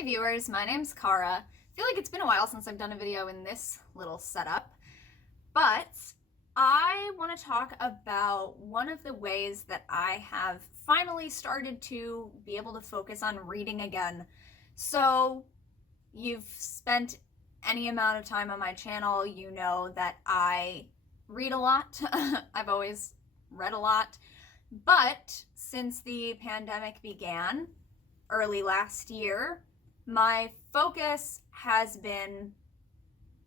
Hey viewers, my name's Cara. I feel like it's been a while since I've done a video in this little setup, but I want to talk about one of the ways that I have finally started to be able to focus on reading again. So you've spent any amount of time on my channel, you know that I read a lot. I've always read a lot, but since the pandemic began early last year, my focus has been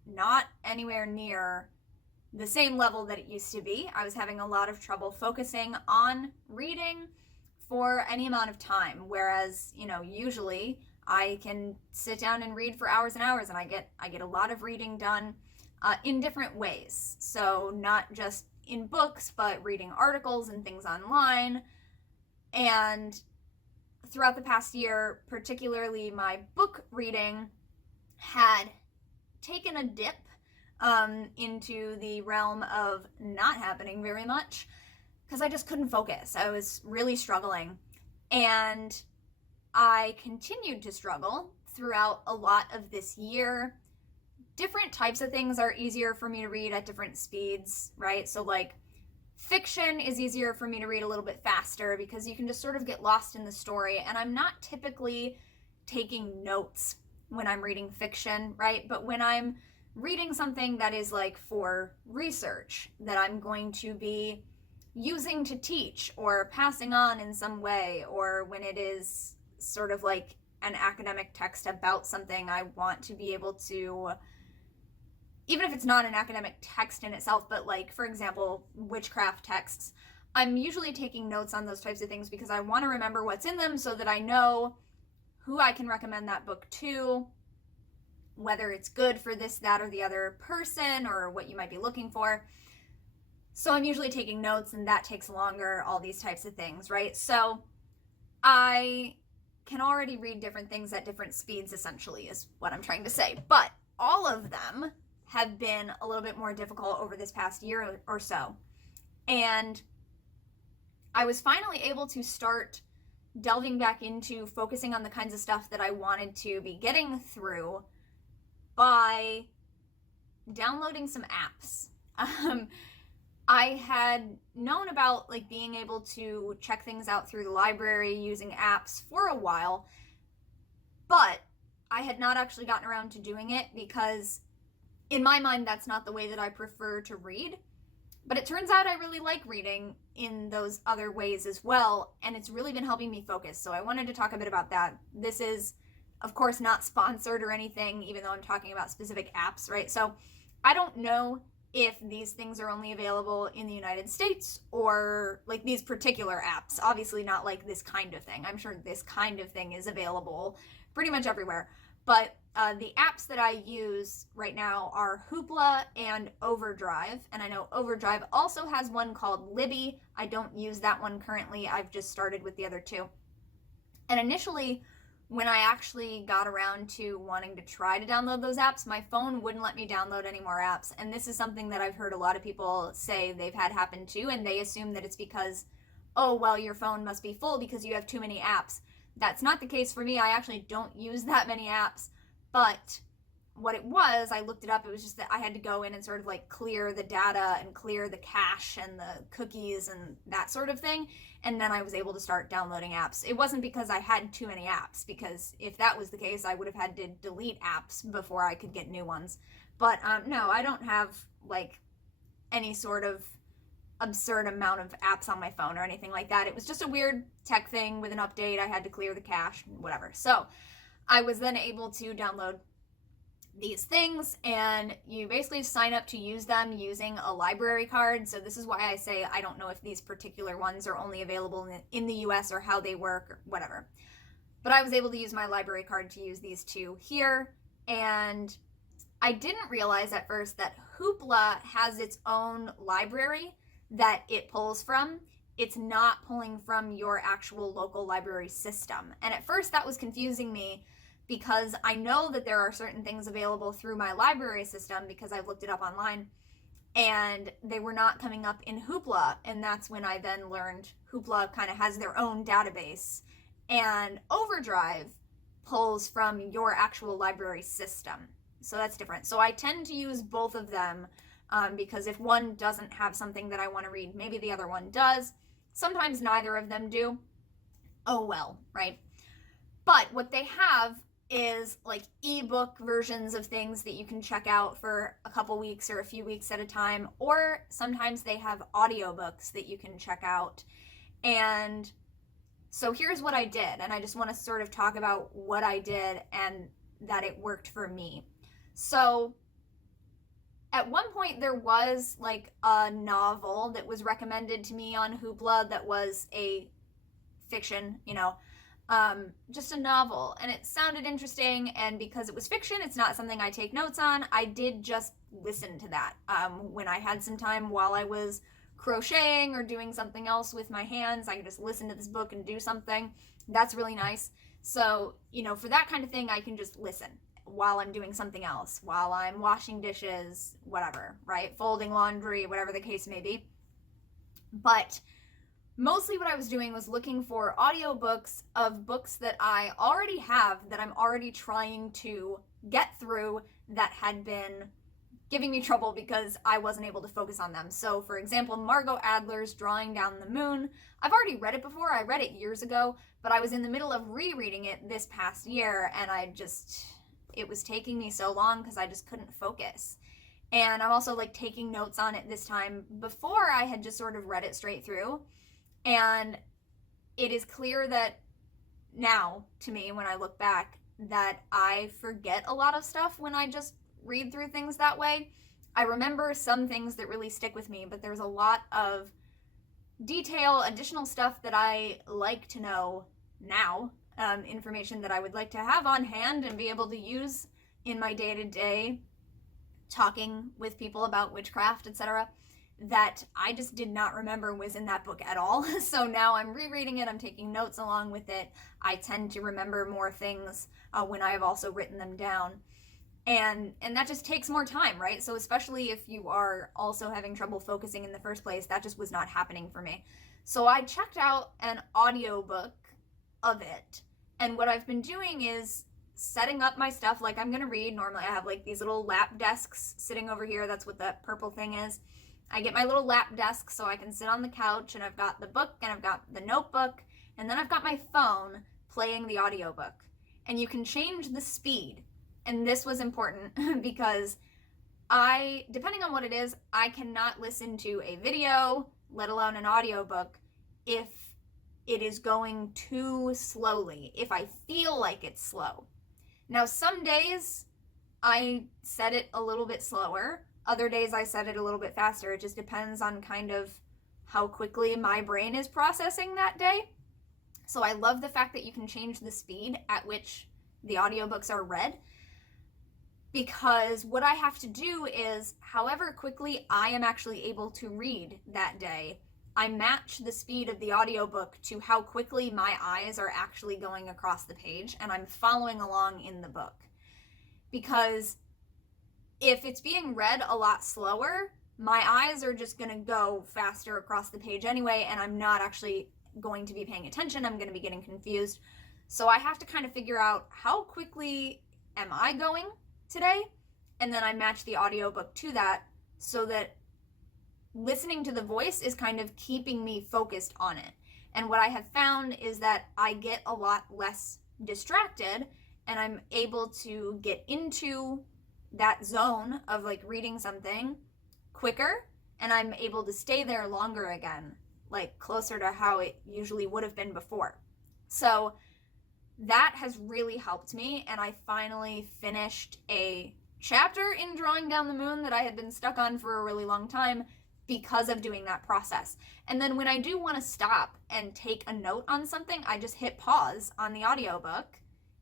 not anywhere near the same level that it used to be. I was having a lot of trouble focusing on reading for any amount of time, whereas, usually I can sit down and read for hours and hours, and I get a lot of reading done in different ways. So not just in books, but reading articles and things online. And throughout the past year, particularly my book reading had taken a dip into the realm of not happening very much because I just couldn't focus. I was really struggling, and I continued to struggle throughout a lot of this year. Different types of things are easier for me to read at different speeds, right? So like fiction is easier for me to read a little bit faster because you can just sort of get lost in the story, and I'm not typically taking notes when I'm reading fiction, right? But when I'm reading something that is like for research that I'm going to be using to teach or passing on in some way, or when it is sort of like an academic text about something, I want to be able to, even if it's not an academic text in itself, but like, for example, witchcraft texts, I'm usually taking notes on those types of things because I want to remember what's in them so that I know who I can recommend that book to, whether it's good for this, that, or the other person, or what you might be looking for. So I'm usually taking notes, and that takes longer, all these types of things, right? So I can already read different things at different speeds, essentially, is what I'm trying to say. But all of them have been a little bit more difficult over this past year or so. And I was finally able to start delving back into focusing on the kinds of stuff that I wanted to be getting through by downloading some apps. I had known about like being able to check things out through the library using apps for a while, but I had not actually gotten around to doing it because in my mind, that's not the way that I prefer to read. But it turns out I really like reading in those other ways as well, and it's really been helping me focus. So I wanted to talk a bit about that. This is, of course, not sponsored or anything, even though I'm talking about specific apps, right? So I don't know if these things are only available in the United States or like these particular apps. Obviously not like this kind of thing. I'm sure this kind of thing is available pretty much everywhere. But the apps that I use right now are Hoopla and Overdrive. And I know Overdrive also has one called Libby. I don't use that one currently. I've just started with the other two. And initially, when I actually got around to wanting to try to download those apps, my phone wouldn't let me download any more apps. And this is something that I've heard a lot of people say they've had happen too, and they assume that it's because, oh, well, your phone must be full because you have too many apps. That's not the case for me. I actually don't use that many apps, but what it was, I looked it up, it was just that I had to go in and sort of like clear the data and clear the cache and the cookies and that sort of thing, and then I was able to start downloading apps. It wasn't because I had too many apps, because if that was the case, I would have had to delete apps before I could get new ones. But no, I don't have like any sort of absurd amount of apps on my phone or anything like that. It was just a weird tech thing with an update. I had to clear the cache, whatever. So I was then able to download these things, and you basically sign up to use them using a library card. So this is why I say I don't know if these particular ones are only available in the US or how they work or whatever. But I was able to use my library card to use these two here, and I didn't realize at first that Hoopla has its own library that it pulls from. It's not pulling from your actual local library system. And at first that was confusing me because I know that there are certain things available through my library system because I've looked it up online, and they were not coming up in Hoopla. And that's when I then learned Hoopla kind of has their own database. And Overdrive pulls from your actual library system. So that's different. So I tend to use both of them because if one doesn't have something that I want to read, maybe the other one does. Sometimes neither of them do. Oh well, right? But what they have is like ebook versions of things that you can check out for a couple weeks or a few weeks at a time, or sometimes they have audiobooks that you can check out. And so here's what I did, and I just want to sort of talk about what I did and that it worked for me. So at one point there was like a novel that was recommended to me on Hoopla that was a fiction, just a novel, and it sounded interesting, and because it was fiction, it's not something I take notes on. I did just listen to that when I had some time while I was crocheting or doing something else with my hands. I could just listen to this book and do something. That's really nice. So, for that kind of thing, I can just listen while I'm doing something else, while I'm washing dishes, whatever, right? Folding laundry, whatever the case may be. But mostly what I was doing was looking for audiobooks of books that I already have, that I'm already trying to get through, that had been giving me trouble because I wasn't able to focus on them. So for example, Margot Adler's Drawing Down the Moon. I've already read it before. I read it years ago, but I was in the middle of rereading it this past year, and it was taking me so long because I just couldn't focus. And I'm also like taking notes on it this time. Before, I had just sort of read it straight through. And it is clear that now, to me, when I look back, that I forget a lot of stuff when I just read through things that way. I remember some things that really stick with me, but there's a lot of detail, additional stuff that I like to know now, information that I would like to have on hand and be able to use in my day-to-day talking with people about witchcraft, etc., that I just did not remember was in that book at all. So now I'm rereading it, I'm taking notes along with it. I tend to remember more things when I have also written them down. And that just takes more time, right? So especially if you are also having trouble focusing in the first place, that just was not happening for me. So I checked out an audiobook of it. And what I've been doing is setting up my stuff like I'm going to read. Normally I have like these little lap desks sitting over here. That's what that purple thing is. I get my little lap desk so I can sit on the couch, and I've got the book and I've got the notebook, and then I've got my phone playing the audiobook. And you can change the speed. And this was important because depending on what it is, I cannot listen to a video, let alone an audiobook, if it is going too slowly, if I feel like it's slow. Now, some days I set it a little bit slower. Other days I set it a little bit faster. It just depends on kind of how quickly my brain is processing that day. So I love the fact that you can change the speed at which the audiobooks are read, because what I have to do is, however quickly I am actually able to read that day, I match the speed of the audiobook to how quickly my eyes are actually going across the page, and I'm following along in the book. Because if it's being read a lot slower, my eyes are just going to go faster across the page anyway, and I'm not actually going to be paying attention. I'm going to be getting confused. So I have to kind of figure out how quickly am I going today, and then I match the audiobook to that so that listening to the voice is kind of keeping me focused on it. And what I have found is that I get a lot less distracted, and I'm able to get into that zone of like reading something quicker, and I'm able to stay there longer again, like closer to how it usually would have been before. So that has really helped me, and I finally finished a chapter in Drawing Down the Moon that I had been stuck on for a really long time because of doing that process. And then when I do want to stop and take a note on something, I just hit pause on the audiobook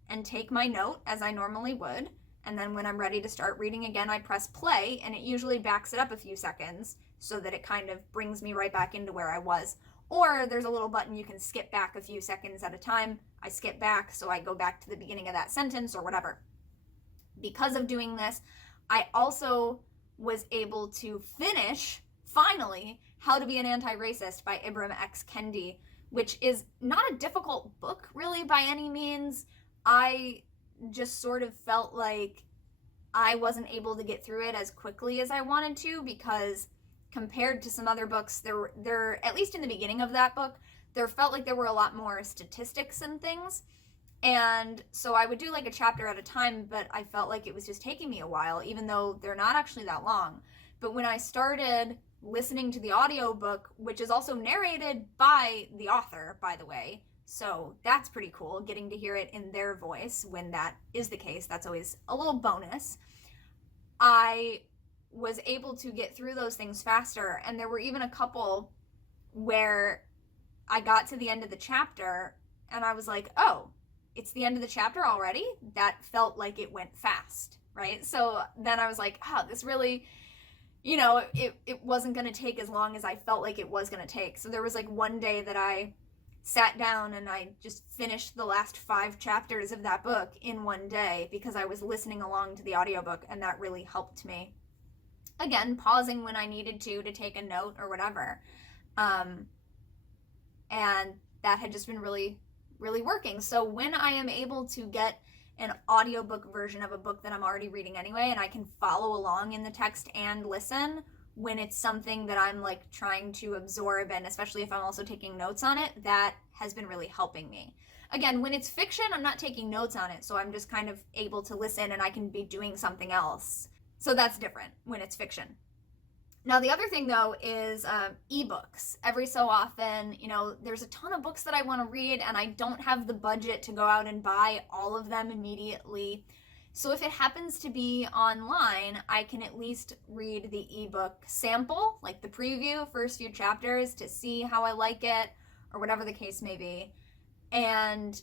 and take my note as I normally would. And then when I'm ready to start reading again, I press play, and it usually backs it up a few seconds so that it kind of brings me right back into where I was. Or there's a little button you can skip back a few seconds at a time. I skip back, so I go back to the beginning of that sentence or whatever. Because of doing this, I also was able to finish, finally, How to Be an Anti-Racist by Ibram X. Kendi, which is not a difficult book, really, by any means. I just sort of felt like I wasn't able to get through it as quickly as I wanted to, because compared to some other books, there at least in the beginning of that book, there felt like there were a lot more statistics and things. And so I would do like a chapter at a time, but I felt like it was just taking me a while, even though they're not actually that long. But when I started listening to the audiobook, which is also narrated by the author, by the way, so that's pretty cool, getting to hear it in their voice when that is the case. That's always a little bonus. I was able to get through those things faster. And there were even a couple where I got to the end of the chapter and I was like, oh, it's the end of the chapter already? That felt like it went fast, right? So then I was like, oh, this really, it wasn't going to take as long as I felt like it was going to take. So there was like one day that I sat down and I just finished the last 5 chapters of that book in one day because I was listening along to the audiobook, and that really helped me. Again, pausing when I needed to take a note or whatever. And that had just been really, really working. So when I am able to get an audiobook version of a book that I'm already reading anyway, and I can follow along in the text and listen, when it's something that I'm like trying to absorb, and especially if I'm also taking notes on it, that has been really helping me. Again, when it's fiction, I'm not taking notes on it, so I'm just kind of able to listen and I can be doing something else. So that's different when it's fiction. Now, the other thing, though, is eBooks. Every so often, there's a ton of books that I want to read, and I don't have the budget to go out and buy all of them immediately. So if it happens to be online, I can at least read the ebook sample, like the preview, first few chapters, to see how I like it, or whatever the case may be. And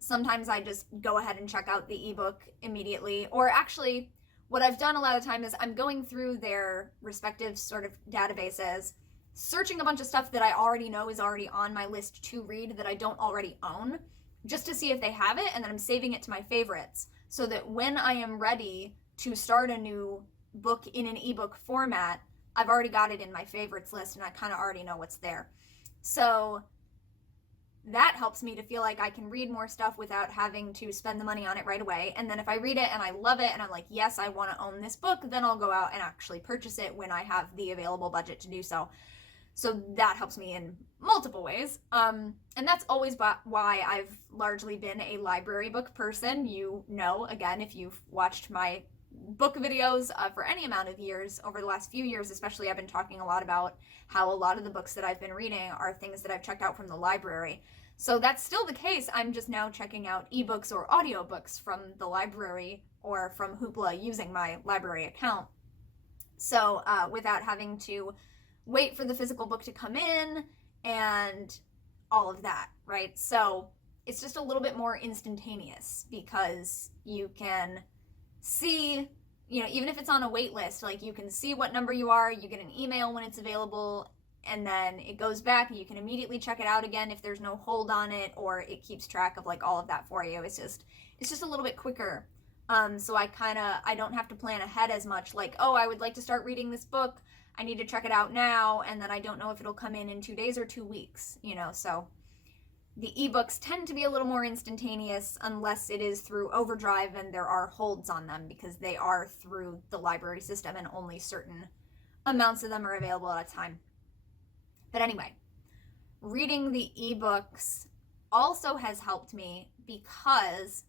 sometimes I just go ahead and check out the ebook immediately. Or actually, what I've done a lot of the time is I'm going through their respective sort of databases, searching a bunch of stuff that I already know is already on my list to read that I don't already own, just to see if they have it, and then I'm saving it to my favorites, so that when I am ready to start a new book in an ebook format, I've already got it in my favorites list and I kind of already know what's there. So that helps me to feel like I can read more stuff without having to spend the money on it right away. And then if I read it and I love it and I'm like, yes, I want to own this book, then I'll go out and actually purchase it when I have the available budget to do so. So that helps me in multiple ways. And that's always why I've largely been a library book person. Again, if you've watched my book videos for any amount of years, over the last few years especially, I've been talking a lot about how a lot of the books that I've been reading are things that I've checked out from the library. So that's still the case. I'm just now checking out ebooks or audiobooks from the library or from Hoopla using my library account. So without having to wait for the physical book to come in and all of that, right? So it's just a little bit more instantaneous because you can see, even if it's on a wait list, like you can see what number you are, you get an email when it's available, and then it goes back and you can immediately check it out again if there's no hold on it, or it keeps track of like all of that for you. It's just a little bit quicker. So I don't have to plan ahead as much, like, oh, I would like to start reading this book, I need to check it out now, and then I don't know if it'll come in 2 days or 2 weeks, so the ebooks tend to be a little more instantaneous unless it is through Overdrive and there are holds on them, because they are through the library system and only certain amounts of them are available at a time. But anyway, reading the ebooks also has helped me because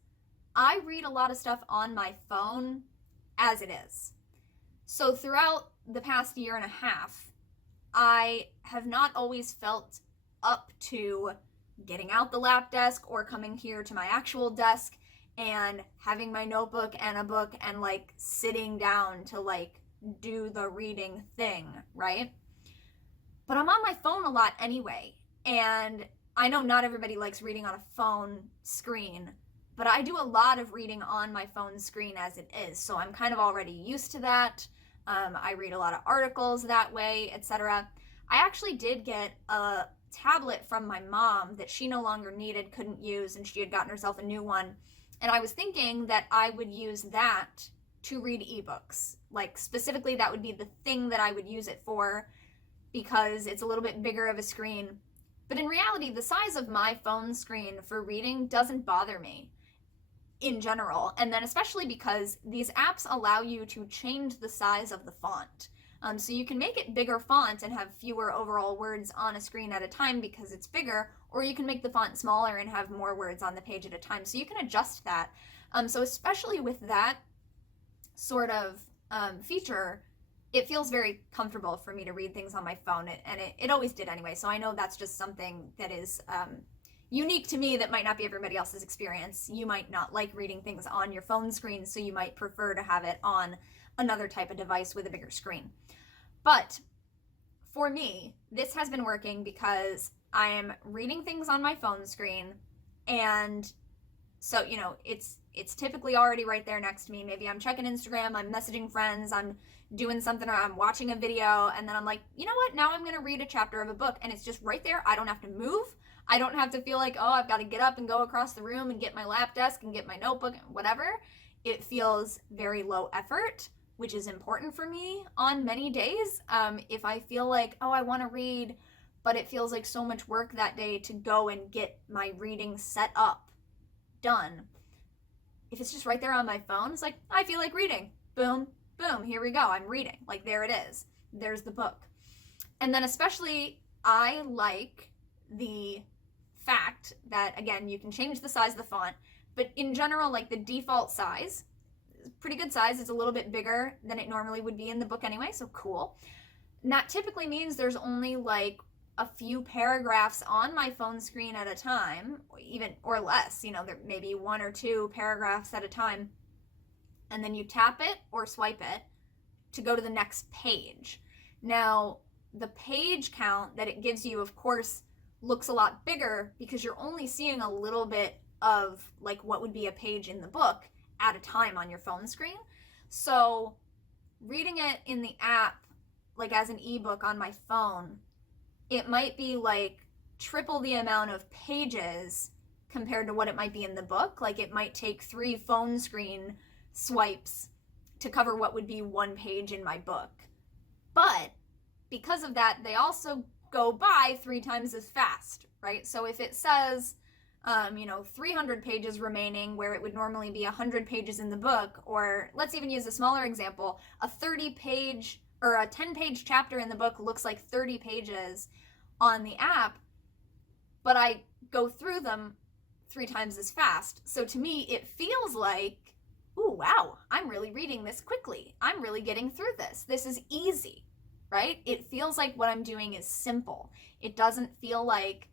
I read a lot of stuff on my phone as it is. So throughout the past year and a half, I have not always felt up to getting out the lap desk or coming here to my actual desk and having my notebook and a book and like sitting down to like do the reading thing, right? But I'm on my phone a lot anyway, and I know not everybody likes reading on a phone screen, but I do a lot of reading on my phone screen as it is, so I'm kind of already used to that. I read a lot of articles that way, etc. I actually did get a tablet from my mom that she no longer needed, couldn't use, and she had gotten herself a new one. And I was thinking that I would use that to read ebooks. Like, specifically, that would be the thing that I would use it for because it's a little bit bigger of a screen. But in reality, the size of my phone screen for reading doesn't bother me. in general. And then especially because these apps allow you to change the size of the font. So you can make it bigger font and have fewer overall words on a screen at a time because it's bigger, or you can make the font smaller and have more words on the page at a time. So you can adjust that. So especially with that sort of feature, it feels very comfortable for me to read things on my phone, and it always did anyway. So I know that's just something that is unique to me that might not be everybody else's experience. You might not like reading things on your phone screen, so you might prefer to have it on another type of device with a bigger screen. But for me, this has been working because I am reading things on my phone screen, and so, you know, it's typically already right there next to me. Maybe I'm checking Instagram, I'm messaging friends, I'm doing something, or I'm watching a video, and then I'm like, you know what, now I'm going to read a chapter of a book, and it's just right there. I don't have to move. I don't have to feel like, oh, I've got to get up and go across the room and get my lap desk and get my notebook, whatever. It feels very low effort, which is important for me on many days. If I feel like, oh, I want to read, but it feels like so much work that day to go and get my reading set up, done. If it's just right there on my phone, it's like, I feel like reading. Boom, boom, here we go. I'm reading. Like, there it is. There's the book. And then especially, I like the fact that, again, you can change the size of the font, but in general, like the default size, pretty good size. It's a little bit bigger than it normally would be in the book anyway, so cool. And that typically means there's only like a few paragraphs on my phone screen at a time, even or less. You know, there may be 1 or 2 paragraphs at a time, and then you tap it or swipe it to go to the next page. Now, the page count that it gives you, of course, looks a lot bigger because you're only seeing a little bit of like what would be a page in the book at a time on your phone screen. So reading it in the app, like as an ebook on my phone, it might be like triple the amount of pages compared to what it might be in the book. Like it might take 3 phone screen swipes to cover what would be 1 page in my book. But because of that, they also go by 3 times as fast, right? So if it says 300 pages remaining where it would normally be 100 pages in the book, or let's even use a smaller example, a 30-page or a 10-page chapter in the book looks like 30 pages on the app, but I go through them 3 times as fast. So to me, it feels like, ooh, wow, I'm really reading this quickly. I'm really getting through this. This is easy, right? It feels like what I'm doing is simple. It doesn't feel like,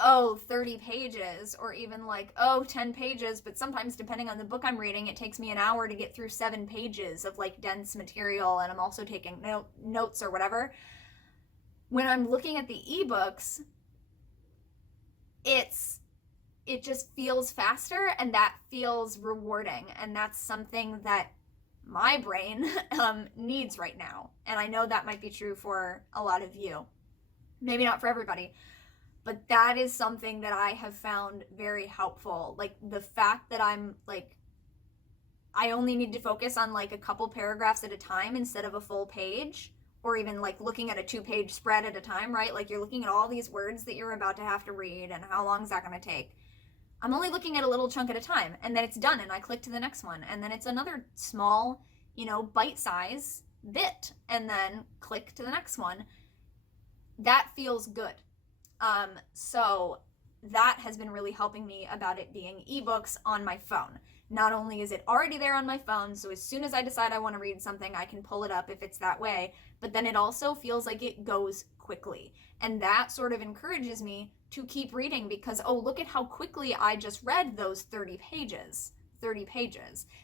oh, 30 pages, or even like, oh, 10 pages, but sometimes depending on the book I'm reading, it takes me an hour to get through 7 pages of like dense material, and I'm also taking notes or whatever. When I'm looking at the eBooks, it just feels faster, and that feels rewarding, and that's something that my brain needs right now. And I know that might be true for a lot of you. Maybe not for everybody. But that is something that I have found very helpful. Like the fact that I'm like, I only need to focus on like a couple paragraphs at a time instead of a full page, or even like looking at a 2-page spread at a time, right? Like you're looking at all these words that you're about to have to read, and how long is that going to take? I'm only looking at a little chunk at a time, and then it's done, and I click to the next one, and then it's another small, bite size bit, and then click to the next one. That feels good. So that has been really helping me about it being eBooks on my phone. Not only is it already there on my phone, so as soon as I decide I want to read something, I can pull it up if it's that way, but then it also feels like it goes quickly. And that sort of encourages me to keep reading because, oh, look at how quickly I just read those 30 pages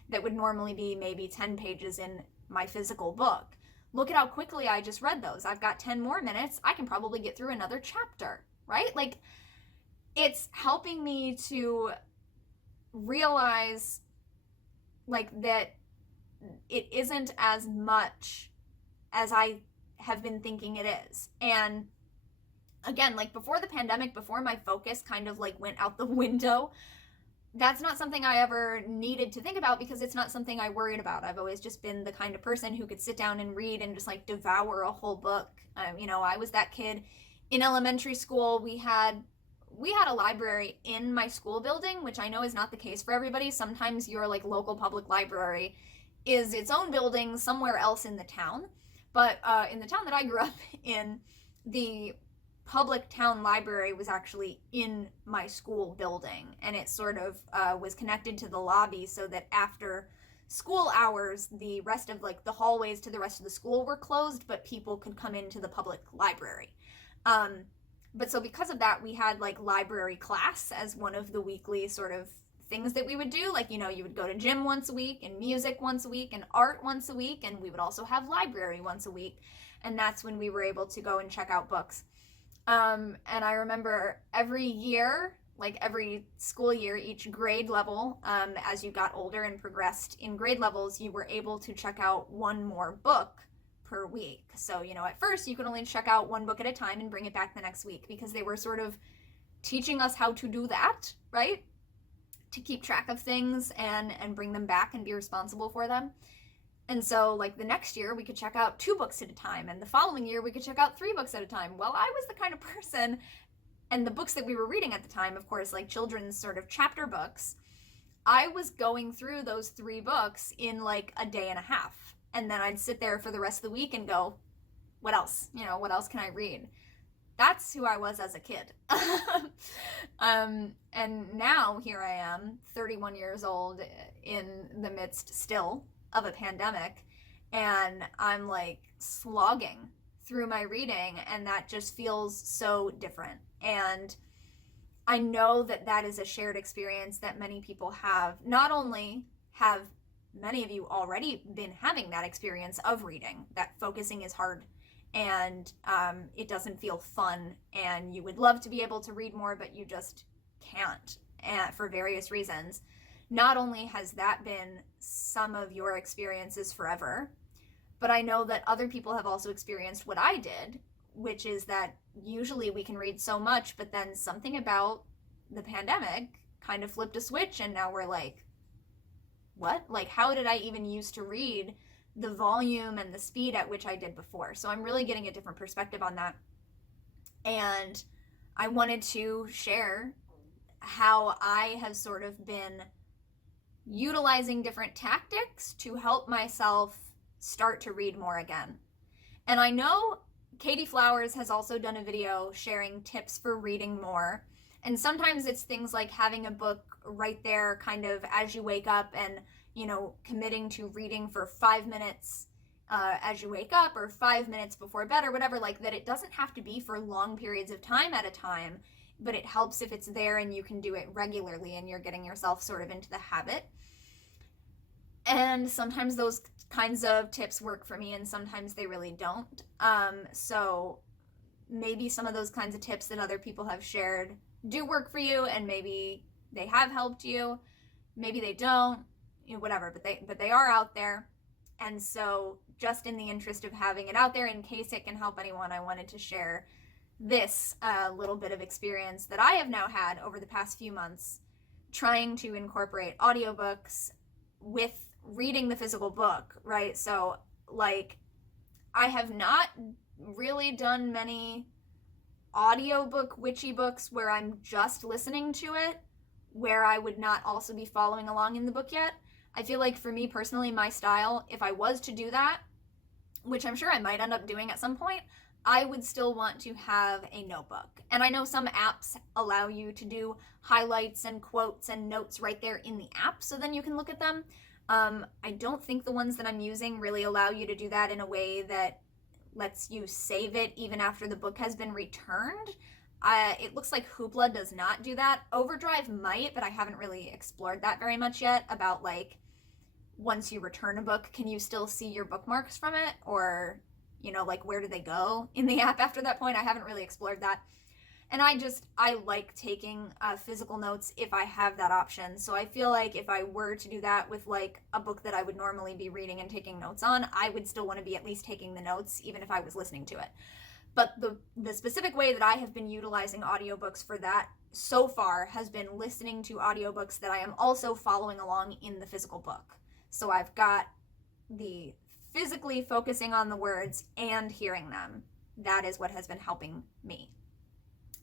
that would normally be maybe 10 pages in my physical book. Look at how quickly I just read those. I've got 10 more minutes. I can probably get through another chapter, right? Like, it's helping me to realize, like, that it isn't as much as I have been thinking it is. And again, like, before the pandemic, before my focus kind of, like, went out the window, that's not something I ever needed to think about because it's not something I worried about. I've always just been the kind of person who could sit down and read and just like devour a whole book. I was that kid in elementary school. We had we had a library in my school building, which I know is not the case for everybody. Sometimes your like local public library is its own building somewhere else in the town. But in the town that I grew up in, the public town library was actually in my school building, and it sort of was connected to the lobby so that after school hours, the rest of like the hallways to the rest of the school were closed, but people could come into the public library. But so because of that, we had like library class as one of the weekly sort of things that we would do. Like, you know, you would go to gym once a week and music once a week and art once a week, and we would also have library once a week. And that's when we were able to go and check out books. And I remember every year, like every school year, each grade level, as you got older and progressed in grade levels, you were able to check out one more book per week. So, you know, at first you could only check out one book at a time and bring it back the next week, because they were sort of teaching us how to do that, right? To keep track of things and bring them back and be responsible for them. And so like the next year we could check out 2 books at a time, and the following year we could check out 3 books at a time. Well, I was the kind of person, and the books that we were reading at the time, of course, like children's sort of chapter books, I was going through those 3 books in like a day and a half. And then I'd sit there for the rest of the week and go, what else? You know, what else can I read? That's who I was as a kid. And now here I am, 31 years old, in the midst still of a pandemic, and I'm like slogging through my reading, and that just feels so different. And I know that that is a shared experience that many people have. Not only have many of you already been having that experience of reading, that focusing is hard and it doesn't feel fun, and you would love to be able to read more, but you just can't, and for various reasons. Not only has that been some of your experiences forever, but I know that other people have also experienced what I did, which is that usually we can read so much, but then something about the pandemic kind of flipped a switch, and now we're like, what? Like, how did I even used to read the volume and the speed at which I did before? So I'm really getting a different perspective on that. And I wanted to share how I have sort of been utilizing different tactics to help myself start to read more again. And I know Katie Flowers has also done a video sharing tips for reading more. And sometimes it's things like having a book right there kind of as you wake up, and, you know, committing to reading for 5 minutes as you wake up, or 5 minutes before bed, or whatever, like that. It doesn't have to be for long periods of time at a time, but it helps if it's there and you can do it regularly and you're getting yourself sort of into the habit. And sometimes those kinds of tips work for me, and sometimes they really don't. So maybe some of those kinds of tips that other people have shared do work for you, and maybe they have helped you, maybe they don't, you know, whatever, but they are out there. And so just in the interest of having it out there in case it can help anyone, I wanted to share this little bit of experience that I have now had over the past few months trying to incorporate audiobooks with reading the physical book, right? So like, I have not really done many audiobook witchy books where I'm just listening to it, where I would not also be following along in the book yet. I feel like for me personally, my style, if I was to do that, which I'm sure I might end up doing at some point, I would still want to have a notebook. And I know some apps allow you to do highlights and quotes and notes right there in the app, so then you can look at them. I don't think the ones that I'm using really allow you to do that in a way that lets you save it even after the book has been returned. It looks like Hoopla does not do that. Overdrive might, but I haven't really explored that very much yet, about like, once you return a book, can you still see your bookmarks from it? Or, you know, like, where do they go in the app after that point? I haven't really explored that. And I like taking physical notes if I have that option. So I feel like if I were to do that with like a book that I would normally be reading and taking notes on, I would still want to be at least taking the notes, even if I was listening to it. But the specific way that I have been utilizing audiobooks for that so far has been listening to audiobooks that I am also following along in the physical book. So I've got the physically focusing on the words and hearing them. That is what has been helping me.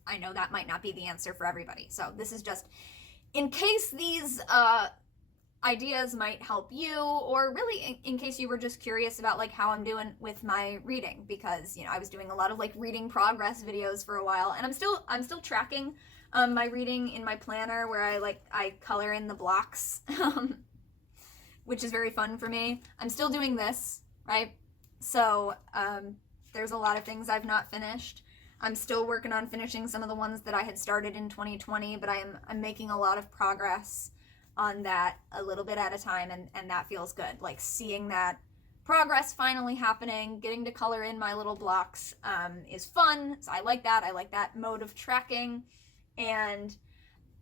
I know that might not be the answer for everybody. So this is just in case these ideas might help you, or really in case you were just curious about like how I'm doing with my reading, because I was doing a lot of like reading progress videos for a while, and I'm still tracking my reading in my planner, where I color in the blocks, which is very fun for me. I'm still doing this, right? So there's a lot of things I've not finished. I'm still working on finishing some of the ones that I had started in 2020, but I'm making a lot of progress on that a little bit at a time, and that feels good. Like seeing that progress finally happening, getting to color in my little blocks is fun. So I like that mode of tracking. And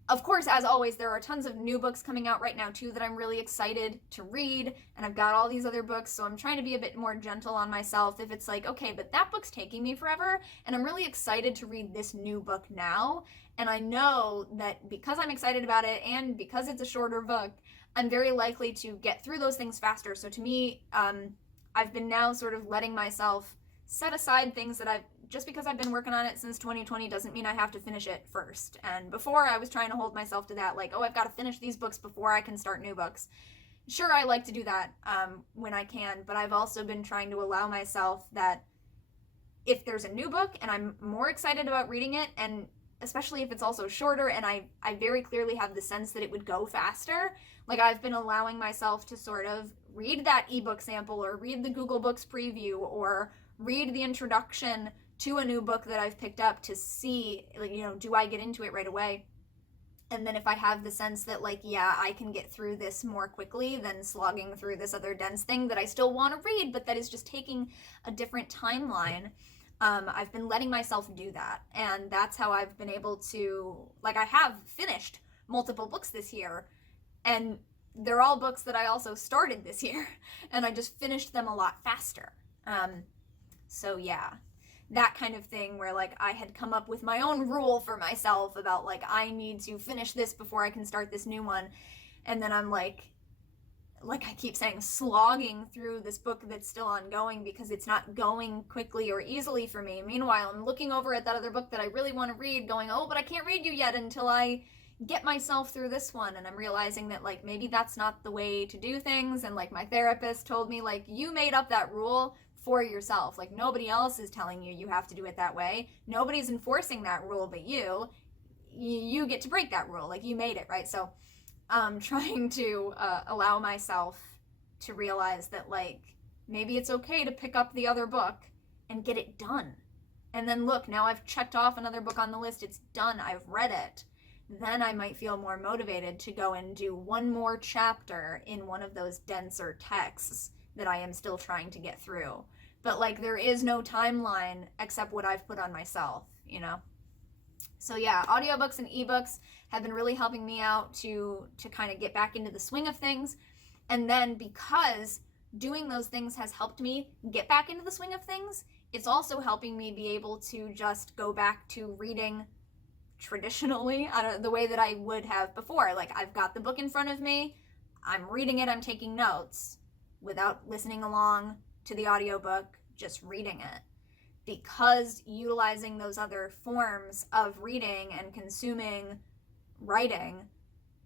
of course, as always, there are tons of new books coming out right now too that I'm really excited to read, and I've got all these other books, so I'm trying to be a bit more gentle on myself if it's like, okay, but that book's taking me forever, and I'm really excited to read this new book now, and I know that because I'm excited about it and because it's a shorter book, I'm very likely to get through those things faster. So to me, I've been now sort of letting myself set aside things that just because I've been working on it since 2020 doesn't mean I have to finish it first. And before, I was trying to hold myself to that, like, oh, I've got to finish these books before I can start new books. Sure, I like to do that when I can, but I've also been trying to allow myself that if there's a new book and I'm more excited about reading it, and especially if it's also shorter and I very clearly have the sense that it would go faster, like I've been allowing myself to sort of read that ebook sample or read the Google Books preview or read the introduction to a new book that I've picked up to see, like, do I get into it right away? And then if I have the sense that like, yeah, I can get through this more quickly than slogging through this other dense thing that I still want to read, but that is just taking a different timeline, I've been letting myself do that. And that's how I've been able to, like, I have finished multiple books this year, and they're all books that I also started this year, and I just finished them a lot faster. So yeah, that kind of thing where like I had come up with my own rule for myself about like I need to finish this before I can start this new one, and then I'm like I keep saying, slogging through this book that's still ongoing because it's not going quickly or easily for me. Meanwhile, I'm looking over at that other book that I really want to read going, oh, but I can't read you yet until I get myself through this one. And I'm realizing that like maybe that's not the way to do things. And like my therapist told me, like, you made up that rule for yourself. Like nobody else is telling you have to do it that way. Nobody's enforcing that rule but you get to break that rule. Like you made it, right? So trying to allow myself to realize that like maybe it's okay to pick up the other book and get it done. And then look, now I've checked off another book on the list. It's done. I've read it. Then I might feel more motivated to go and do one more chapter in one of those denser texts that I am still trying to get through. But like there is no timeline except what I've put on myself, So yeah, audiobooks and ebooks have been really helping me out to kind of get back into the swing of things. And then because doing those things has helped me get back into the swing of things, it's also helping me be able to just go back to reading traditionally, the way that I would have before. Like I've got the book in front of me, I'm reading it, I'm taking notes without listening along to the audiobook, just reading it. Because utilizing those other forms of reading and consuming writing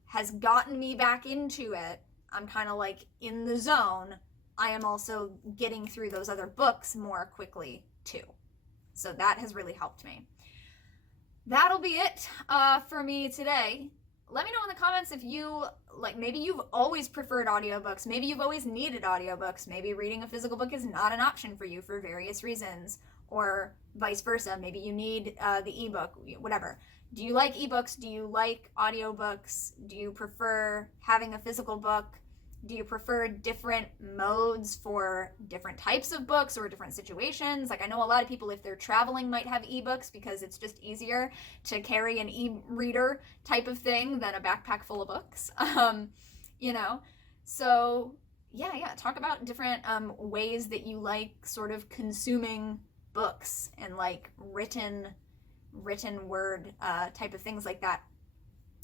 has gotten me back into it, I'm kind of like in the zone. I am also getting through those other books more quickly too. So that has really helped me. That'll be it for me today. Let me know in the comments if you, like, maybe you've always preferred audiobooks. Maybe you've always needed audiobooks. Maybe reading a physical book is not an option for you for various reasons, or vice versa. Maybe you need the ebook, whatever. Do you like ebooks? Do you like audiobooks? Do you prefer having a physical book? Do you prefer different modes for different types of books or different situations? Like I know a lot of people, if they're traveling, might have ebooks because it's just easier to carry an e-reader type of thing than a backpack full of books. So yeah, talk about different ways that you like sort of consuming books and like written word type of things like that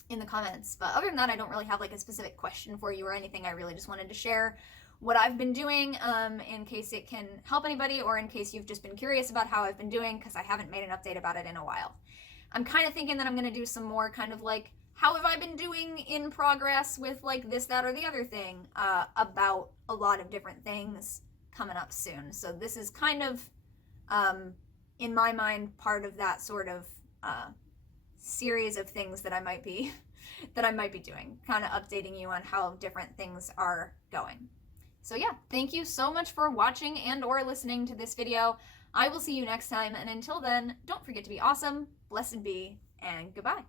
in the comments. But other than that, I don't really have like a specific question for you or anything. I really just wanted to share what I've been doing in case it can help anybody, or in case you've just been curious about how I've been doing, because I haven't made an update about it in a while. I'm kind of thinking that I'm going to do some more kind of like, how have I been doing in progress with like this, that, or the other thing about a lot of different things coming up soon. So this is kind of, in my mind, part of that sort of series of things that I might be doing, kind of updating you on how different things are going. So yeah, thank you so much for watching and or listening to this video. I will see you next time, and until then, don't forget to be awesome, blessed be, and goodbye.